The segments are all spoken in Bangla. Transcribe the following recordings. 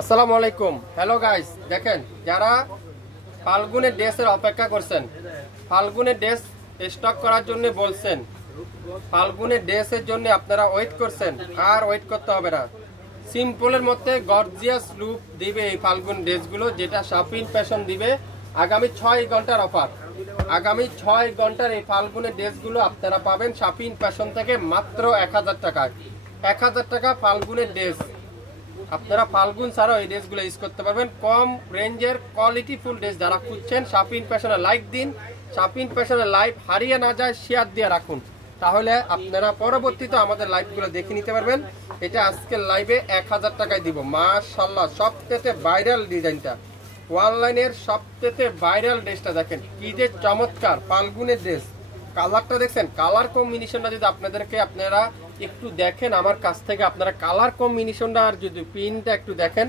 আসসালামু আলাইকুম। হ্যালো গাইস, দেখেন যারা ফাল্গুনের ড্রেসের অপেক্ষা করছেন, ফাল্গুনের ড্রেস স্টক করার জন্য বলছেন, ফাল্গুনের ড্রেসের জন্য আপনারা ওয়েট করছেন, আর ওয়েট করতে হবে না। সিম্পলের মধ্যে গর্জিয়াস লুক দিবে এই ফাল্গুন ড্রেসগুলো, যেটা শপিং ফ্যাশন দিবে। আগামী 6 ঘন্টার অফার, আগামী 6 ঘন্টার এই ফাল্গুনের ড্রেসগুলো আপনারা পাবেন শপিং ফ্যাশন থেকে মাত্র 1000 টাকায়। 1000 টাকা ফাল্গুনের ড্রেস। আপনারা ফাল্গুন ছাড়াও এই ড্রেসগুলো ইউজ করতে পারবেন। কম রেঞ্জের কোয়ালিটি ফুল ড্রেস যারা খুঁজছেন, শপিং ফ্যাশনে লাইক দিন। শপিং ফ্যাশনে লাইভ হারিয়ে না যায়, শেয়ার দিয়ে রাখুন, তাহলে আপনারা পরবর্তীতে আমাদের লাইভগুলো দেখে নিতে পারবেন। এটা আজকের লাইভে 1000 টাকায় দিব। মাশাআল্লাহ, সবথেকে ভাইরাল ডিজাইনটা, অনলাইনের সবথেকে ভাইরাল ড্রেসটা দেখেন কি যে চমৎকার ফাল্গুনের ড্রেস। কালারটা দেখছেন, কালার কম্বিনেশনটা যদি আপনারা একটু দেখেন আমার কাছ থেকে, আপনারা কালার কম্বিনেশনটা আর যদি প্রিন্টটা একটু দেখেন,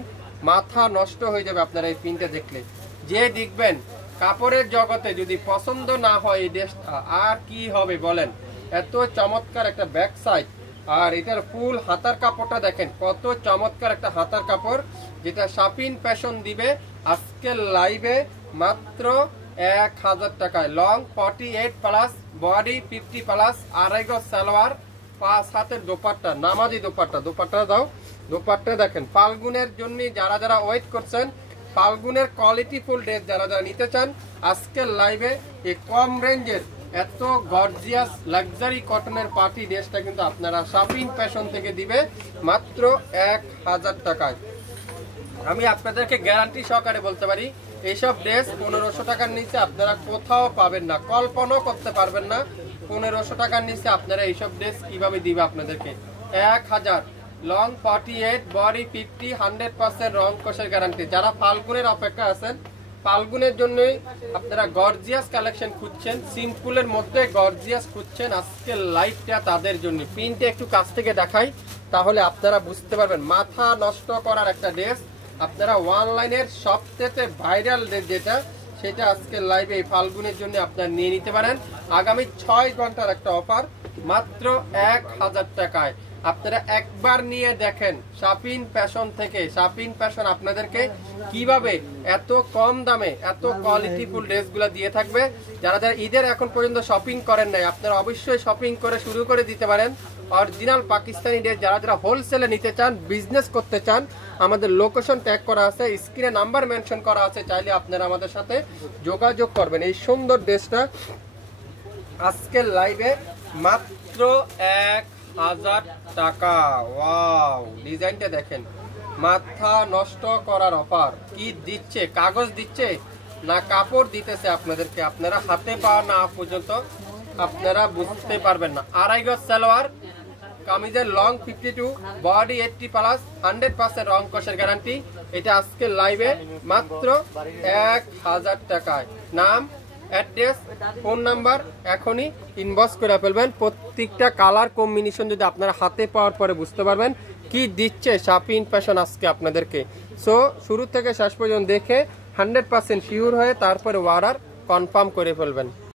মাথা নষ্ট হয়ে যাবে আপনারা এই প্রিন্টটা দেখলে। যে দেখবেন কাপড়ের জগতে যদি পছন্দ না হয় এই ড্রেসটা, আর কি হবে বলেন। এত চমৎকার একটা ব্যাক সাইড, আর এটার ফুল হাতার কাপড়টা দেখেন কত চমৎকার একটা হাতার কাপড়, যেটা শপিং ফ্যাশন দিবে আজকের লাইভে মাত্র 1000 টাকায়। লং 48 প্লাস, বডি 50 প্লাস, আড়াই গজ সালোয়ার, 5 হাতের দোপাট্টা, নামাজি দোপাট্টা। দোপাট্টা দাও, দোপাট্টা দেখেন। ফাল্গুনের জন্য যারা ওয়েট করছেন, ফাল্গুনের কোয়ালিটি ফুল ড্রেস যারা নিতে চান, আজকের লাইভে এই কম রেঞ্জের এত গর্জিয়াস লাক্সারি কটনের পার্টি ড্রেসটা কিন্তু আপনারা শপিং ফ্যাশন থেকে দিবে মাত্র 1000 টাকায়। আমি আপনাদেরকে গ্যারান্টি সহকারে বলতে পারি, এইসব ড্রেস 1500 টাকার নিচে আপনারা কোথাও পাবেন না, কল্পনাও করতে পারবেন না। 1500 টাকার নিচে আপনারা এইসব ড্রেস কিভাবে দিবে আপনাদেরকে। 1000, লং 48, বডি 50, 100% রং কষের গ্যারান্টি। যারা ফাল্গুনের অপেক্ষা আছেন, ফাল্গুনের জন্যই আপনারা গর্জিয়াস কালেকশন খুঁজছেন, সিম্পলের মধ্যে গর্জিয়াস খুঁজছেন, আজকের লাইভটা তাদের জন্য। প্রিন্টে একটু কাছ থেকে দেখাই, তাহলে আপনারা বুঝতে পারবেন। মাথা নষ্ট করার একটা ড্রেস, আপনারা অনলাইনের সবচেয়ে ভাইরাল ড্রেস যেটা, সেটা আজকের লাইভে এই ফাল্গুনের জন্য আপনারা নিয়ে নিতে পারেন। আগামী 6 ঘন্টার একটা অফার, মাত্র 1000 টাকায়। আপনারা একবার নিয়ে দেখেন শপিং ফ্যাশন থেকে। শপিং ফ্যাশন আপনাদেরকে কিভাবে এত কম দামে এত কোয়ালিটিফুল ড্রেসগুলো দিয়ে থাকবে। যারা ঈদের এখন পর্যন্ত শপিং করেন নাই, আপনারা অবশ্যই শপিং করে শুরু করে দিতে পারেন। অরিজিনাল পাকিস্তানি ড্রেস যারা হোলসেলে নিতে চান, বিজনেস করতে চান, আমাদের লোকেশন ট্যাগ করা আছে, স্ক্রিনে নাম্বার মেনশন করা আছে, চাইলে আপনারা আমাদের সাথে যোগাযোগ করবেন। এই সুন্দর ড্রেসটা আজকের লাইভে মাত্র 1000 টাকা। ওয়াও, ডিজাইনটা দেখেন, মাথা নষ্ট করার অফার। কি দিচ্ছে, কাগজ দিচ্ছে না কাপড় দিতেছে আপনাদেরকে, আপনারা হাতে পাওয়া না পর্যন্ত আপনারা বুঝতে পারবেন না। আড়াই গজ সালোয়ার, কামিজের লং 52, বডি 80 প্লাস, 100% রং কষের গ্যারান্টি। এটা আজকে লাইভে মাত্র 1000 টাকায়। নাম, অ্যাড্রেস, ফোন নাম্বার এখনই ইনবক্স করে ফেলবেন। প্রত্যেকটা কালার কম্বিনেশন যদি আপনারা হাতে পাওয়ার পরে বুঝতে পারবেন কি দিচ্ছে শপিং ফ্যাশন আজকে আপনাদেরকে। সো শুরু থেকে শেষ পর্যন্ত দেখে 100% শিওর হয়ে তারপরে অর্ডার কনফার্ম করে ফেলবেন।